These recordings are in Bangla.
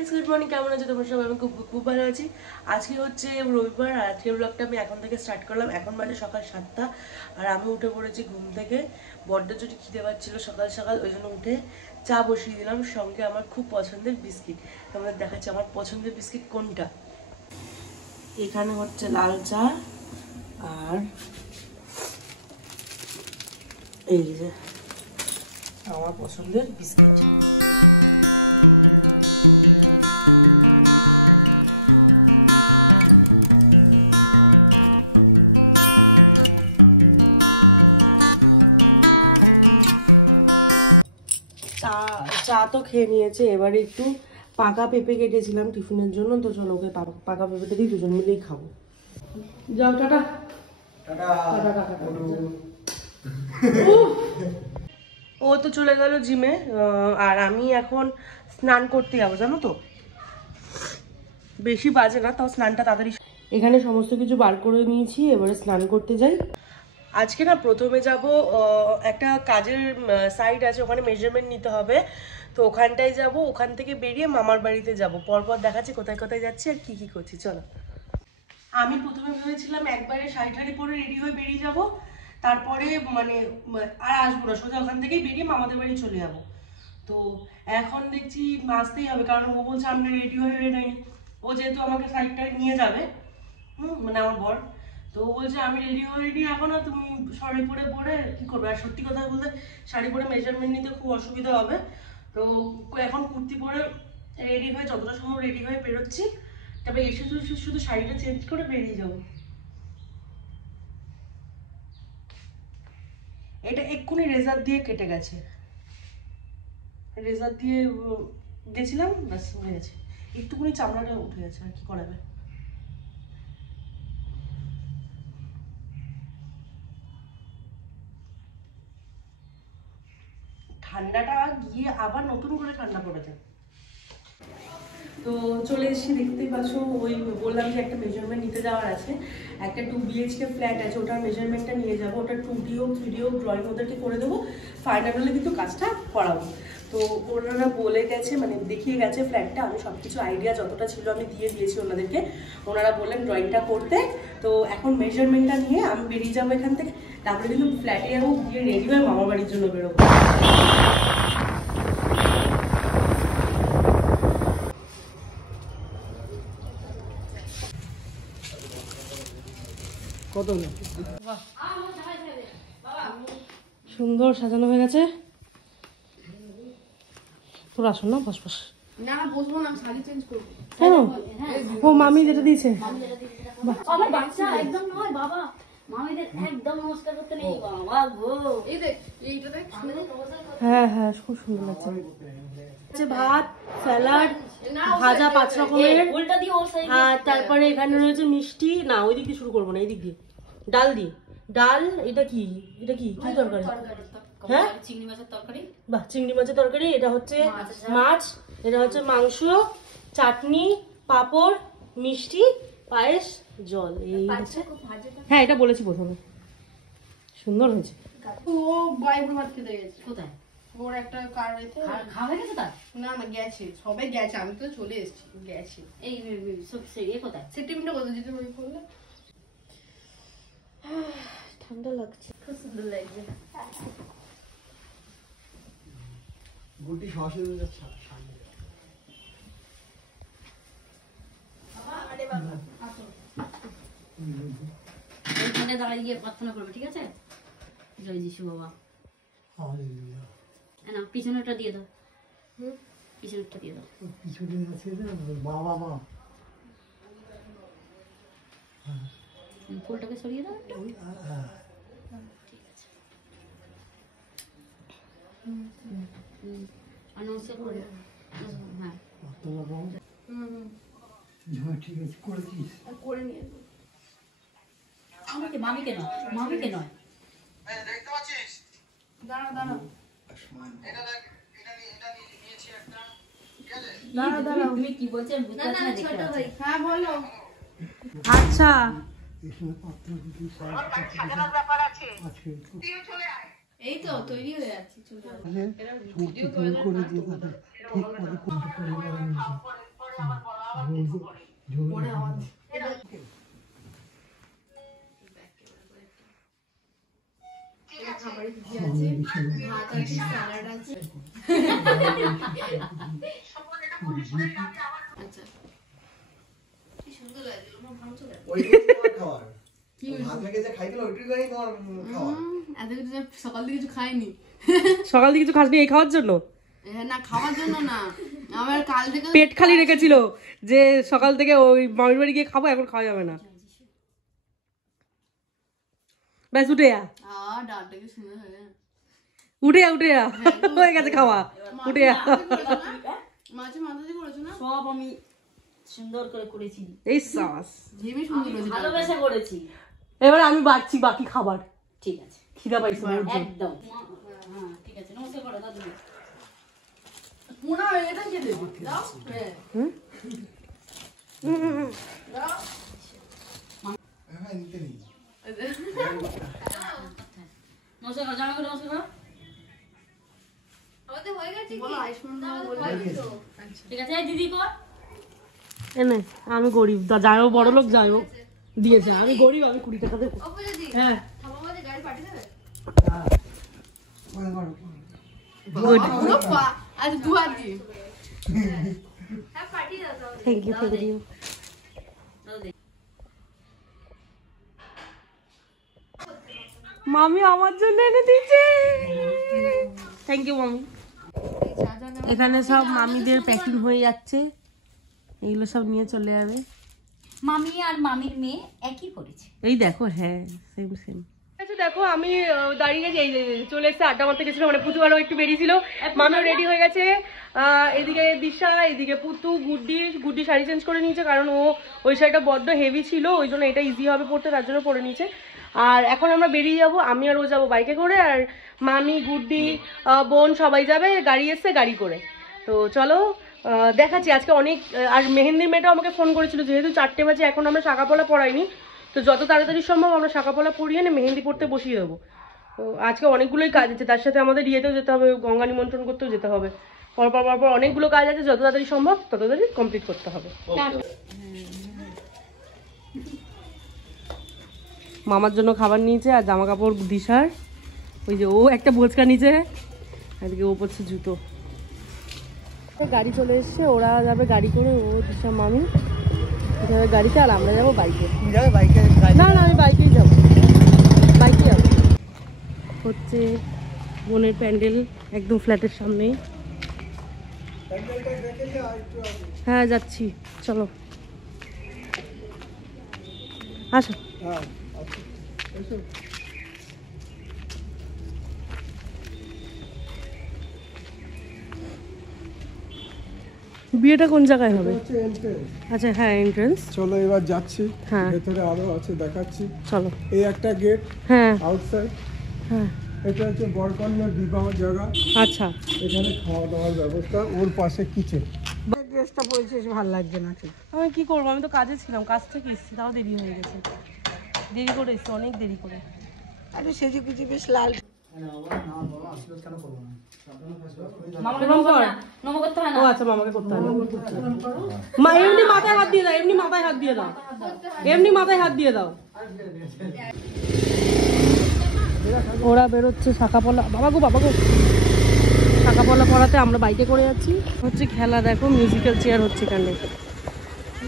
গাইস গুড মর্নিং, কেমন আছো তোমরা সবাই? আমি খুব ভালো আছি। আজকে হচ্ছে রবিবার আর আজকের ব্লগটা আমি এখন থেকে স্টার্ট করলাম। এখন বাজে সকাল 7টা আর আমি উঠে পড়েছি ঘুম থেকে। বড্ড যদি খিদে পাচ্ছিল সকাল সকাল, ওই জন্য উঠে চা বসিয়ে দিলাম, সঙ্গে আমার খুব পছন্দের বিস্কিট। তোমাদের দেখাচ্ছি আমার পছন্দের বিস্কিট কোনটা। এখানে হচ্ছে লাল চা আর এই যে আমার পছন্দের বিস্কিট। চা তো খেয়ে নিয়েছে, এবারে একটু পাকা পেঁপে কেটেছিলাম টিফিনের জন্য, তো চলো ওকে পাকা পেঁপেটা দিয়ে দুজন মিলেই খাবো। যাও, টাটা। ও তো চলে গেল জিমে, আর আমি এখন স্নান করতে যাবো, জানো তো। বেশি বাজে না, তাও স্নানটা তাড়াতাড়ি। এখানে সমস্ত কিছু বার করে নিয়েছি, এবারে স্নান করতে যাই। আজকে না প্রথমে যাব একটা কাজের সাইট আছে, ওখানে মেজারমেন্ট নিতে হবে, তো ওখানটায় যাব। ওখান থেকে বেরিয়ে মামার বাড়িতে যাব। পরপর দেখাচ্ছি কোথায় কোথায় যাচ্ছি আর কি কি করছি, চলো। আমি প্রথমে ভেবেছিলাম একবারে শাড়ি ঠাড়ি পরে রেডি হয়ে বেরিয়ে যাব, তারপরে মানে আর আসবো না, সোজা ওখান থেকেই বেরিয়ে মামাদের বাড়ি চলে যাব। তো এখন দেখছি আসতেই হবে, কারণ ও বলছে আমরা রেডি হয়ে নেই। ও যেহেতু আমাকে সাইডটা নিয়ে যাবে, মানে আমার বর, তো ও বলছে আমি রেডি হয়ে রেডি এখন, না তুমি শাড়ি পরে পরে কি করবে। আর সত্যি কথা বলতে শাড়ি পরে মেজারমেন্ট নিতে খুব অসুবিধা হবে, তো এখন কুর্তি পরে রেডি হয়ে যতটা সময় রেডি হয়ে বেরোচ্ছি, তবে এসে শুধু শাড়িটা চেঞ্জ করে বেরিয়ে যাবো। এটা এক্ষুনি রেজার দিয়ে কেটে গেছে, রেজার দিয়ে গেছিলাম, ব্যাস হয়ে গেছে। একটুখানি চামড়াটা উঠে গেছে, আর কি করাবে। ঠান্ডাটা গিয়ে আবার নতুন করে ঠান্ডা পড়েছে। তো চলে এসেছি, দেখতেই পাচ্ছ। ওই বললাম যে একটা মেজারমেন্ট নিতে যাওয়ার আছে, একটা 2 BHK ফ্ল্যাট আছে, ওটার মেজারমেন্টটা নিয়ে যাবো। ওটা 2D হোক 3D হোক ড্রয়িং ওদেরকে করে দেবো, ফাইনাল হলে কিন্তু কাজটা করাবো। তো ওনারা বলে গেছে, মানে দেখিয়ে গেছে ফ্ল্যাটটা, আমি সব কিছু আইডিয়া যতটা ছিল আমি দিয়ে দিয়েছি ওনাদেরকে। ওনারা বললেন ড্রয়িংটা করতে, তো এখন মেজারমেন্টটা নিয়ে আমি বেরিয়ে যাবো এখান থেকে। তারপরে কিন্তু ফ্ল্যাটে যাবো, গিয়ে রেডি হয়ে মামার বাড়ির জন্য বেরোবো। কত সুন্দর সাজানো হয়ে গেছে। তোর আসুন না, বস বস। না বসবো না, আমি শাড়ি চেঞ্জ করব। কেন? ও মামি যেটা দিয়েছে। আমার বাচ্চা একদম নয় বাবা, মামিদের একদম নমস্কার করতে নেই বাবা গো। এই দেখ, এইটা দেখ। হ্যাঁ হ্যাঁ, খুব সুন্দর লাগছে। ভাত, স্যালাড, ভাজা 5 রকমের, উল্টা দিয়ে ওর সাইডে। আর তারপরে এখানে রয়েছে মিষ্টি। না ওই দিক দিয়ে শুরু করবো না, এই দিক দিয়ে ডাল দিয়ে। ডাল, এটা কি এটা কি কি তরকারি? হ্যাঁ, চিংড়ি মাছের তরকারি। বাহ, চিংড়ি মাছের তরকারি। এটা হচ্ছে মাছ, এটা হচ্ছে মাংস, চাটনি, পাঁপড়, মিষ্টি, পায়েস, জল। এই হচ্ছে, হ্যাঁ এটা বলেছি প্রথমে। সুন্দর হয়েছে। ও বাইবুল ভাত খেতে গেছে। কোথায়? ওর একটা কার হইতে খাওয়া হয়ে গেছে তার? না না, গেছে, সবাই গেছে, আমি তো চলে এসেছি। গেছে এই সব এ কোথায়? সেপ্টেম্বরে কত যেতে ওই করলে। ঠান্ডা লাগছে, খুব সুন্দর লাগছে। গুটি সরাসরি যাচ্ছে সামনে। ওইখানে দাঁড়িয়ে গিয়ে প্রার্থনা করবে, ঠিক আছে? জয় যিশু বাবা। না পিছনেরটা দিয়ে দাও, পিছনেরটা দিয়ে দাও। পিছনে আছে বাবা মা। ফুলটাকে সরিয়ে দাও একটু। ঠিক আছে, আর নমস্কার করে। হ্যাঁ ঠিক আছে, করেছিস? করে নিয়ে আমাকে, মামিকে নয়, মামিকে নয়। দেখতে পাচ্ছিস? দাঁড়া দাঁড়া এটা দেখ, এটা নিয়েছি একটা, ঠিক আছে? দাঁড়া দাঁড়া, তুমি কি বলছেন বুঝতে পারছি না, দেখতে পাচ্ছি। হ্যাঁ বলো। আচ্ছা এখানে পাত্র গুটি সব আছে। এই তো তৈরি হয়ে যাচ্ছে, চলে সমস্ত করে দিয়ে তাদের ঠিক করে খাবারে কি আছে, ভাত আছে, স্যালাড আছে। আচ্ছা কি সুন্দর লাগলো, আমার ভাঙছো না কি এত কিছু সকাল থেকে কিছু খাইনি। সকাল থেকে কিছু খাসনি এই খাওয়ার জন্য? না খাওয়ার জন্য না, আমার কাল থেকে পেট খালি রেখেছিল যে সকাল থেকে ওই মামির বাড়ি গিয়ে খাবো, এখন খাওয়া যাবে না। ব্যাস উঠে যা, ডালটা কি সুন্দর হয়, উঠে যা, উঠে যা, হয়ে গেছে খাওয়া, উঠে যা। মাছের মাথা দিয়ে করেছো না? সব আমি সুন্দর করে করেছি, এই সাস হেবি সুন্দর হয়েছে। ভালোবেসে করেছি। এবার আমি বাড়ছি বাকি খাবার, ঠিক আছে, খিদা পাইছে বহুত জোর। একদম। হ্যাঁ ঠিক আছে, নমস্কার করো দাদু। মোনা এটা কে দেবে দাও, হ্যাঁ দাও। নমস্কার করো, জামা করো, নমস্কার করো। আমাদের হয়ে গেছে কি? বলো আয়ুষ্মান বলে দিছো। ঠিক আছে, এই দিদি কর। এনে আমি গরিব, যাইও বড় লোক যাইও দিয়েছে, আমি গরিব, আমি 20 টাকা দেবো। ওপো দিদি হ্যাঁ আমাদের গাড়ি পাঠিয়ে দেবে। গুড, আজ দু হাত দিয়ে হ্যাঁ পাঠিয়ে দাও তাহলে। Thank you, thank you. মামি আমার জন্য এনে দিয়েছে, থ্যাংক ইউ মামি। এখানে সব মামিদের প্যাকিং হয়ে যাচ্ছে, এগুলো সব নিয়ে চলে যাবে। মামি আর মামির মেয়ে একই করেছে। এই দেখো, হ্যাঁ সেম সেম। আচ্ছা দেখো আমি দাঁড়িয়ে গেছি, এই যে চলে এসেছে, আড্ডা মারতে গেছিল, মানে পুতুয়ারও একটু বেরিয়েছিল, মামিও রেডি হয়ে গেছে। এদিকে দিশা, এদিকে পুতু, গুড্ডি শাড়ি চেঞ্জ করে নিয়েছে, কারণ ও ওই শাড়িটা বড্ড হেভি ছিল, ওই জন্য এটা ইজি হবে পড়তে, তার জন্য পরে নিয়েছে। আর এখন আমরা বেরিয়ে যাব, আমি আর ও যাবো বাইকে করে, আর মামি, গুড্ডি, বোন সবাই যাবে, গাড়ি এসছে গাড়ি করে। তো চলো দেখাচ্ছি আজকে অনেক। আর মেহেন্দির মেয়েটাও আমাকে ফোন করেছিল, যেহেতু 4টে বাজে, এখন আমরা শাঁখাপলা পড়াইনি, তো যত তাড়াতাড়ি সম্ভব আমরা শাঁখাপলা পরিয়ে এনে মেহেন্দি পড়তে বসিয়ে দেবো। তো আজকে অনেকগুলোই কাজ আছে, তার সাথে আমাদের ইয়েতেও যেতে হবে, গঙ্গা নিমন্ত্রণ করতেও যেতে হবে, পরপর অনেকগুলো কাজ আছে, যত তাড়াতাড়ি সম্ভব তত তাড়াতাড়ি কমপ্লিট করতে হবে। মামার জন্য খাবার নিয়েছে, আর জামা কাপড় দিশার, ওই যে ও একটা বোচকা নিচে, এদিকে ও পড়ছে জুতো। গাড়ি চলে এসছে, ওরা যাবে গাড়ি করে, ও দিশা মামি যাবে গাড়িতে, আর আমরা যাবো বাইকে। না না আমি বাইকেই যাবো, বাইকে যাবো। হচ্ছে বোনের প্যান্ডেল একদম ফ্ল্যাটের সামনেই। হ্যাঁ যাচ্ছি, চলো আসো। বিয়েটা কোন জায়গায় হবে? আচ্ছা হ্যাঁ এন্ট্রান্স। চলো এবার যাচ্ছি, হ্যাঁ ভেতরে আরো আছে দেখাচ্ছি। চলো। এই একটা গেট, হ্যাঁ আউটসাইড। হ্যাঁ এটা হচ্ছে বরকন্যার বিবাহ জায়গা, আচ্ছা। এখানে খাওয়া দাওয়ার ব্যবস্থা, ওর পাশে কিচেন। আমি কি করবো, আমি তো কাজে ছিলাম, কাজ থেকে এসেছি, তাও দেরি হয়ে গেছে, দেরি করে এসেছি, অনেক দেরি করে। আরে সেজে গুজে বেশ লাল মামাকে নমস্কার না, নম করতে হয় না। ও আচ্ছা মামাকে করতে হবে, মা এমনি মাথায় হাত দিয়ে দাও, এমনি মাথায় হাত দিয়ে দাও, এমনি মাথায় হাত দিয়ে দাও। ওরা বেরোচ্ছে শাঁখাপলা, বাবা গো শাঁখাপলা পড়াতে, আমরা বাইকে করে যাচ্ছি। হচ্ছে খেলা, দেখো মিউজিক্যাল চেয়ার হচ্ছে এখানে।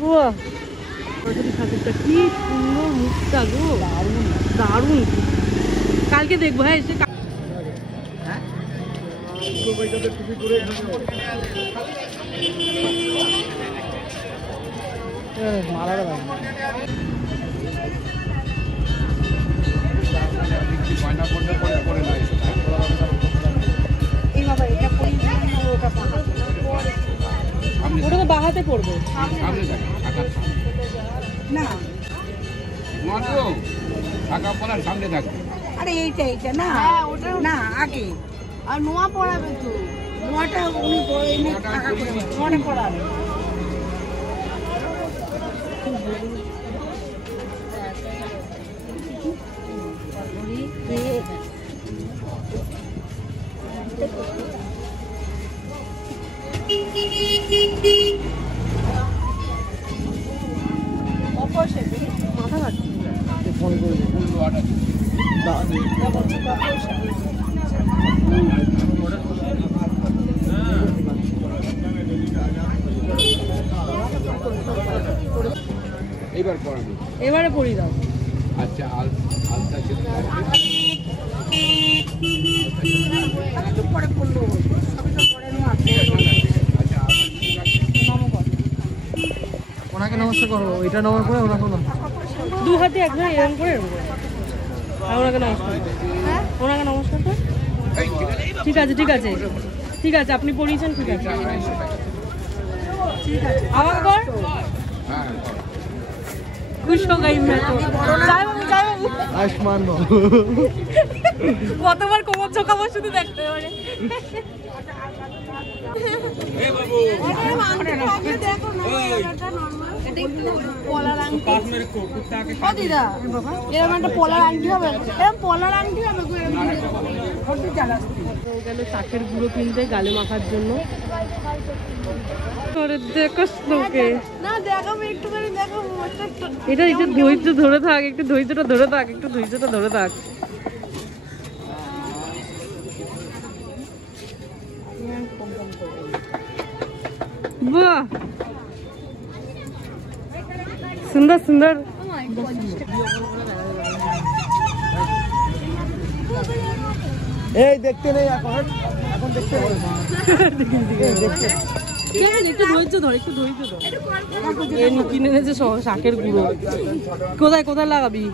বাহ সরস্বতী ঠাকুরটা কি সুন্দর, মুখটা গো দারুণ। কালকে দেখবো, হ্যাঁ এসে ওটা তো বাহাতে পড়বে না। সামনে থাকবে। আরে এইটা না, ওটা না আগে, আর নোয়া পড়াবে তো, নোয়াটা উনি এমনি টাকা করে নোয়াটা পড়াবে। ফোন করে এইবার পড়াবো। এবারে পড়ি দাও। আচ্ছা আলতা পরে পড়লো সবই তো পরে নেওয়া ওনাকে নমস্কার করবো, এটা নেওয়ার পরে ওনাকে দু হাতে একজন এরকম করে এরকম করে। আর ওনাকে নমস্কার, ওনাকে নমস্কার কর। ঠিক আছে ঠিক আছে ঠিক আছে, আপনি পড়িয়েছেন, ঠিক আছে ঠিক আছে। আমাকে কর। খুশ হো গাই मैं तो। জয় বাবু জয় বাবু। আয়ুষ্মান কতবার কোমর ঝোঁকাবো শুধু দেখতে পারে। দিদা এরকম একটা পলার আংটি হবে, এরকম পলার আংটি হবে ও গেল শাকের গুঁড়ো কিনতে গালে মাখার জন্য। দেখো স্নোকে না দেখাবো একটুখানি দেখাবো। এটা একটু ধৈর্য ধরে থাক, একটু ধৈর্যটা ধরে থাক, একটু ধৈর্যটা ধরে থাক। বাহ সুন্দর সুন্দর। এই দেখতে নেই এখন, এখন দেখতে নেই। একটু ধৈর্য ধর, একটু ধৈর্য ধর। কিনে এনেছে শাকের গুঁড়ো। কোথায় কোথায় লাগাবি?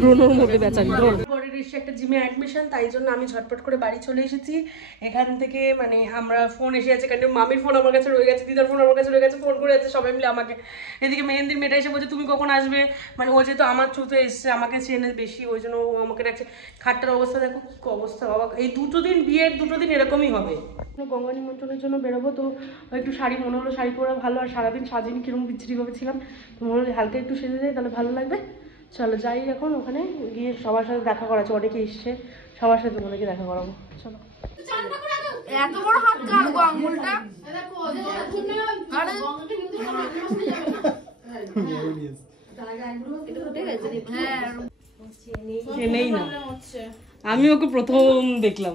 ব্রোনোর মধ্যে বেচারি। পরের এসে একটা জিমে অ্যাডমিশন, তাই জন্য আমি ঝটপট করে বাড়ি চলে এসেছি। এখান থেকে মানে আমরা ফোন এসে আছে, কারণ মামির ফোন আমার কাছে রয়ে গেছে, দিদার ফোন আমার কাছে রয়ে গেছে, ফোন করে যাচ্ছে সবাই মিলে আমাকে। এদিকে মেহেন্দির মেয়েটা এসে বলছে তুমি কখন আসবে, মানে ও যেহেতু আমার থ্রুতে এসছে, আমাকে চেনে বেশি, ওই জন্য ও আমাকে ডাকছে। খাটটার অবস্থা দেখো কি অবস্থা বাবা। এই দুটো দিন বিয়ের দুটো দিন এরকমই হবে। গঙ্গা নিমন্ত্রণের জন্য বেরোবো, তো একটু শাড়ি মনে হলো শাড়ি পরা ভালো, আর সারাদিন সাজিনি কিরকম বিচ্ছিরিভাবে ছিলাম, তো মনে হলো হালকা একটু সেজে যায় তাহলে ভালো লাগবে। চলো যাই এখন, ওখানে গিয়ে সবার সাথে দেখা করা আছে, অনেকে এসছে, সবার সাথে তোমাদেরকে দেখা করাবো। চলো। এত বড় হাত কার গো আঙ্গুলটা? নেই না, আমি ওকে প্রথম দেখলাম।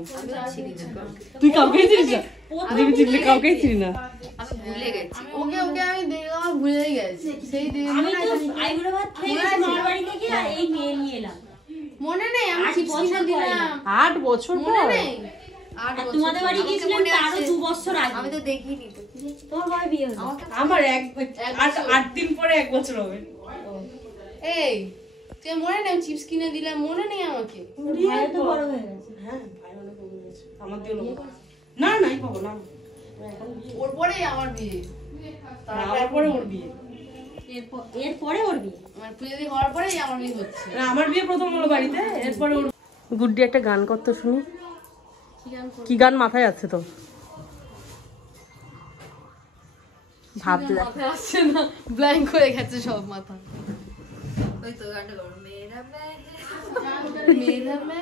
তুই কাউকেই চিনিস না? তুমি চিনলে কাউকেই চিনি না। আমি ভুলে গেছি। ওকে ওকে আমি দেখলাম, আমি ভুলেই গেছি। সেই দিন আমি তো আইবুড়ো ভাত খেয়ে গেছি মার বাড়ি থেকে, আর এই মেয়ে নিয়ে এলাম। মনে নেই আমি চিপস কিনে দিলাম 8 বছর মনে পর। নেই। আর তোমাদের বাড়ি গিয়েছিলাম তারও 2 বছর আগে। আমি তো দেখিনি তো। তোমার কবে বিয়ে হলো? আমার 8 দিন পরে 1 বছর হবে। এই তুই মনে নেই চিপস কিনে দিলাম, মনে নেই আমাকে? ভাই তো বড় হয়ে গেছে। হ্যাঁ ভাই অনেক বড় হয়েছে। আমার দিয়ে না নাই বাবা না, ওর পরেই আমার বিয়ে, তারপরে ওর বিয়ে। এরপরে ওর বিয়ে। আমার পুজো দিয়ে হওয়ার পরেই আমার বিয়ে হচ্ছে। না আমার বিয়ে প্রথম হলো বাড়িতে, এরপরে ওর। গুড্ডি একটা গান করতে শুনি। কি গান মাথায় আছে তো? ভাবতে মাথায় আসছে না, ব্ল্যাঙ্ক হয়ে গেছে সব মাথা। ওই তো গানটা করো, মেরা মেরা মে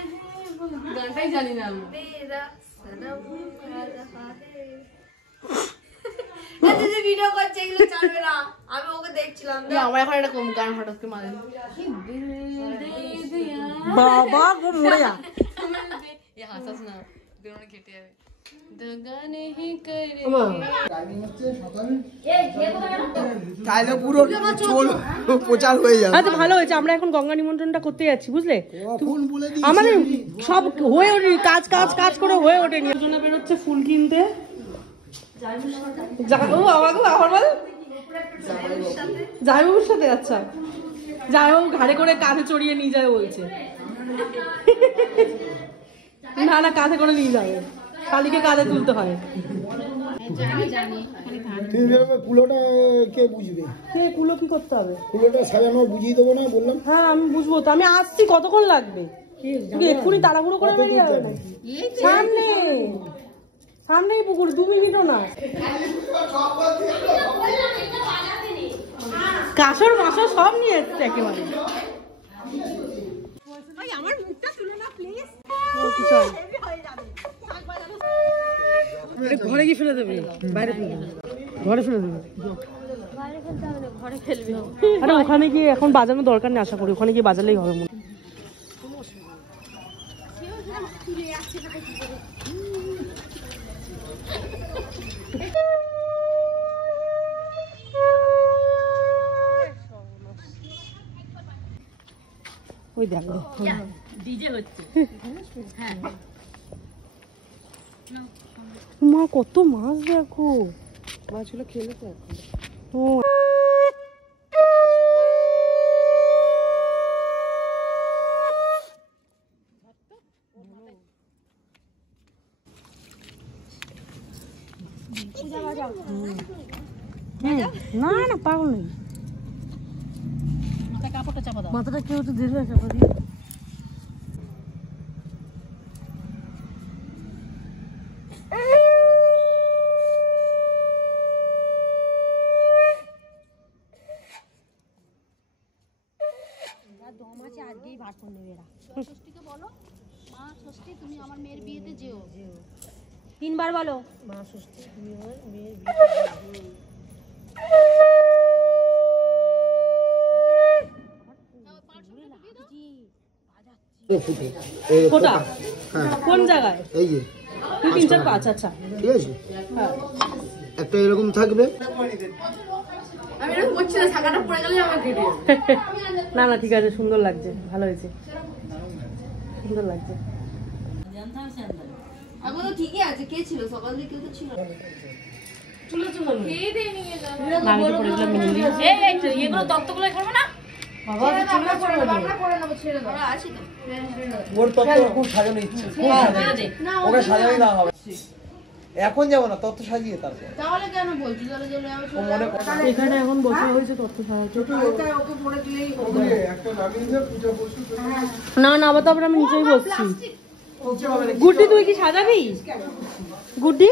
গানটাই জানি না আমি। মেরা সনম রাহা হে। এই যে ভিডিও করছে এগুলো চলবে না, আমি ওকে দেখছিলাম। না, আমার এখন একটা কম গান হঠাৎ করে মানে বাবা গো মরে যা। এ হাসাস না, বেরোনে কেটে যাবে। দগানে হি করে তাইলে পুরো চোল প্রচার হয়ে যাবে। আচ্ছা ভালো হয়েছে, আমরা এখন গঙ্গা নিমন্ত্রণটা করতে যাচ্ছি, বুঝলে? ফোন বলে দিই আমাদের সব হয়ে ওঠে, কাজ কাজ কাজ করে হয়ে ওঠে। নির্জনা বেরোচ্ছে ফুল কিনতে। ও আমাকে আবার বল জামাইবাবুর সাথে। আচ্ছা জামাইবাবু ঘাড়ে করে কাঁধে চড়িয়ে নিয়ে যায় বলছে। না না কাঁধে করে নিয়ে যাবে, শালিকে কাঁধে তুলতে হয়। তুমি ভেবে কুলোটা কে বুঝবে? সে কুলো কি করতে হবে? কুলোটা সাজানো বুঝিয়ে দেবো না বললাম। হ্যাঁ আমি বুঝবো তো, আমি আসছি, কতক্ষণ লাগবে? এক্ষুনি তাড়াহুড়ো করে বেরিয়ে যাবে নাকি? সামনে সামনেই পুকুর, 2 মিনিটও না। কাসর মাসর সব নিয়ে এসছে একেবারে। আমার মুখটা তুলো না প্লিজ। ঘরে গিয়ে ফেলে দেবে, বাইরে ফেলে দেবে, ঘরে ফেলে দেবে। ঘরে খেলবি আরে ওখানে গিয়ে এখন বাজানোর দরকার নেই, আশা করি ওখানে গিয়ে বাজালেই হবে মনে হয়। ওই দেখো ডিজে হচ্ছে। মা কত মাছ দেখো, মাছগুলো খেলে তো এখন। ও না না পাগল নেই, কাপড়টা চাপা দাও। মাথাটা কেউ তো দিলে চাপা দিয়ে। ষষ্ঠীকে বলো, মা ষষ্ঠী তুমি আমার মেয়ের বিয়েতে যেও। 3 বার বলো। মা ষষ্ঠী তুমি আমার মেয়ের কোটা কোন জায়গায়? এই যে 2 3 4 5 আচ্ছা ঠিক আছে, একটা এরকম থাকবে। না না ঠিক আছে, সুন্দর লাগছে, ভালো হয়েছে, সুন্দর লাগছে। এখন তো ঠিকই আছে, কে ছিল সকাল থেকে? কেউ তো ছিল না। না আমি তো পড়েছিলাম মেহেন্দি। এই তো এগুলো তত্ত্বগুলো করবো না বাবা আছে তো। ওর তত্ত্ব খুব সাজানো ইচ্ছে, খুব সাজানো, ওকে সাজানোই না হবে। এখন যাবো না, তত্ত্ব সাজিয়ে তারপর তাহলে কেন বলছি চলে চলে যাবে? ও মনে করে এখানে এখন বসা হয়েছে তথ্য সাহায্য। না না আবার তো আমি নিচেই বসছি। গুড্ডি তুই কি সাজাবি? গুড্ডি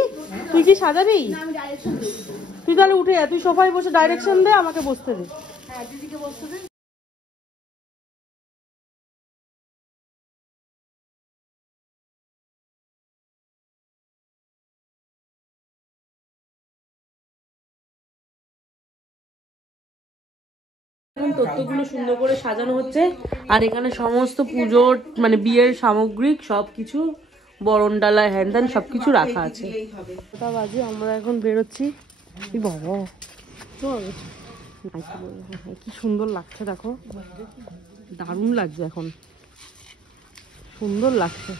তুই কি সাজাবি? তুই তাহলে উঠে তুই সোফায় বসে ডাইরেকশন দে, আমাকে বসতে দে। এখন তত্ত্বগুলো সুন্দর করে সাজানো হচ্ছে, আর এখানে সমস্ত পুজোর মানে বিয়ের সামগ্রিক সবকিছু, বরণ ডালা হ্যান ত্যান সবকিছু রাখা আছে। ওটা বাজে আমরা এখন বেরোচ্ছি। এই বাবা কি সুন্দর লাগছে দেখো, দারুণ লাগছে, এখন সুন্দর লাগছে।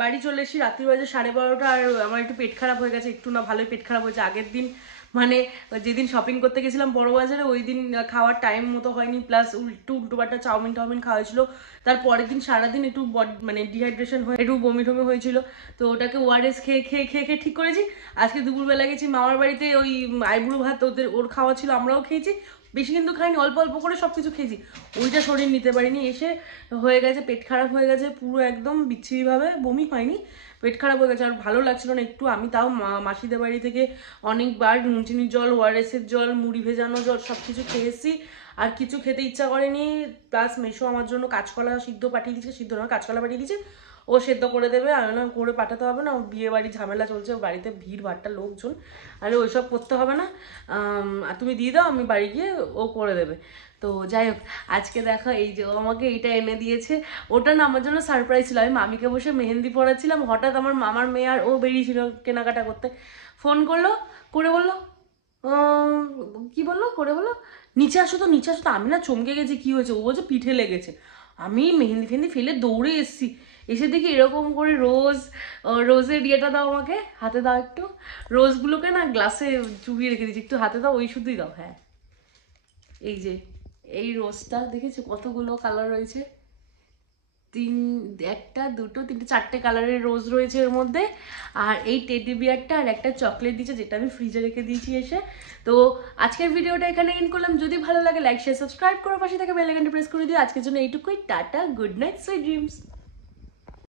বাড়ি চলে এসেছি, রাত্রি বাজে 12:30, আর আমার একটু পেট খারাপ হয়ে গেছে, একটু না ভালোই পেট খারাপ হয়েছে। আগের দিন মানে যেদিন শপিং করতে গেছিলাম বড় বাজারে, ওই দিন খাওয়ার টাইম মতো হয়নি, প্লাস উল্টোপাল্টা চাউমিন খাওয়া হয়েছিল। তার পরের দিন সারাদিন একটু মানে ডিহাইড্রেশন হয়ে একটু বমি টমি হয়েছিল, তো ওটাকে ওআরএস খেয়ে ঠিক করেছি। আজকে দুপুরবেলা গেছি মামার বাড়িতে, ওই আইবুড়ো ভাত ওর খাওয়া ছিল, আমরাও খেয়েছি, বেশি কিন্তু খাইনি, অল্প অল্প করে সব কিছু খেয়েছি। ওইটা শরীর নিতে পারিনি, এসে হয়ে গেছে পেট খারাপ হয়ে গেছে পুরো একদম বিচ্ছিরিভাবে, বমি হয়নি, পেট খারাপ হয়ে গেছে, আর ভালো লাগছিল না একটু। আমি তাও মাসিদের বাড়ি থেকে অনেকবার নুন চিনির জল, ওআরএসের জল, মুড়ি ভেজানো জল সব কিছু খেয়েছি, আর কিছু খেতে ইচ্ছা করেনি। প্লাস মেশো আমার জন্য কাঁচকলা সিদ্ধ পাঠিয়ে দিচ্ছে, সিদ্ধ নয় কাঁচকলা পাঠিয়ে দিচ্ছে, ও সেদ্ধ করে দেবে, আমি না করে পাঠাতে হবে না, ওর বিয়ে বাড়ি ঝামেলা চলছে, বাড়িতে ভিড় ভাট্টা লোকজন, আরে ওইসব করতে হবে না, তুমি দিয়ে দাও, আমি বাড়ি গিয়ে ও করে দেবে। তো যাই হোক, আজকে দেখো এই যে ও আমাকে এইটা এনে দিয়েছে, ওটা না আমার জন্য সারপ্রাইজ ছিল। আমি মামিকে বসে মেহেন্দি পড়াচ্ছিলাম, হঠাৎ আমার মামার মেয়ে আর ও বেরিয়েছিল কেনাকাটা করতে, ফোন করলো, করে বললো কি বললো, করে বললো নিচে আসো তো, নিচে আসো তো। আমি না চমকে গেছি, কি হয়েছে? ও বলছে পিঠে লেগেছে। আমি মেহেন্দি ফেহেন্দি ফেলে দৌড়ে এসেছি, এসে দেখি এরকম করে রোজের ইয়েটা দাও আমাকে, হাতে দাও একটু, রোজগুলোকে না গ্লাসে চুবিয়ে রেখে দিচ্ছি, একটু হাতে দাও, ওই শুধুই দাও। হ্যাঁ এই যে এই রোজটা দেখেছো কতগুলো কালার রয়েছে, 1 2 3 4টে কালারের রোজ রয়েছে এর মধ্যে, আর এই টেডি বিয়ারটা আর একটা চকলেট দিয়েছে, যেটা আমি ফ্রিজে রেখে দিয়েছি এসে। তো আজকের ভিডিওটা এখানে এন্ড করলাম, যদি ভালো লাগে লাইক শেয়ার সাবস্ক্রাইব করো, পাশে থেকে বেল আইকনটা প্রেস করে দিও। আজকের জন্য এইটুকুই, tata, good night, sweet dreams.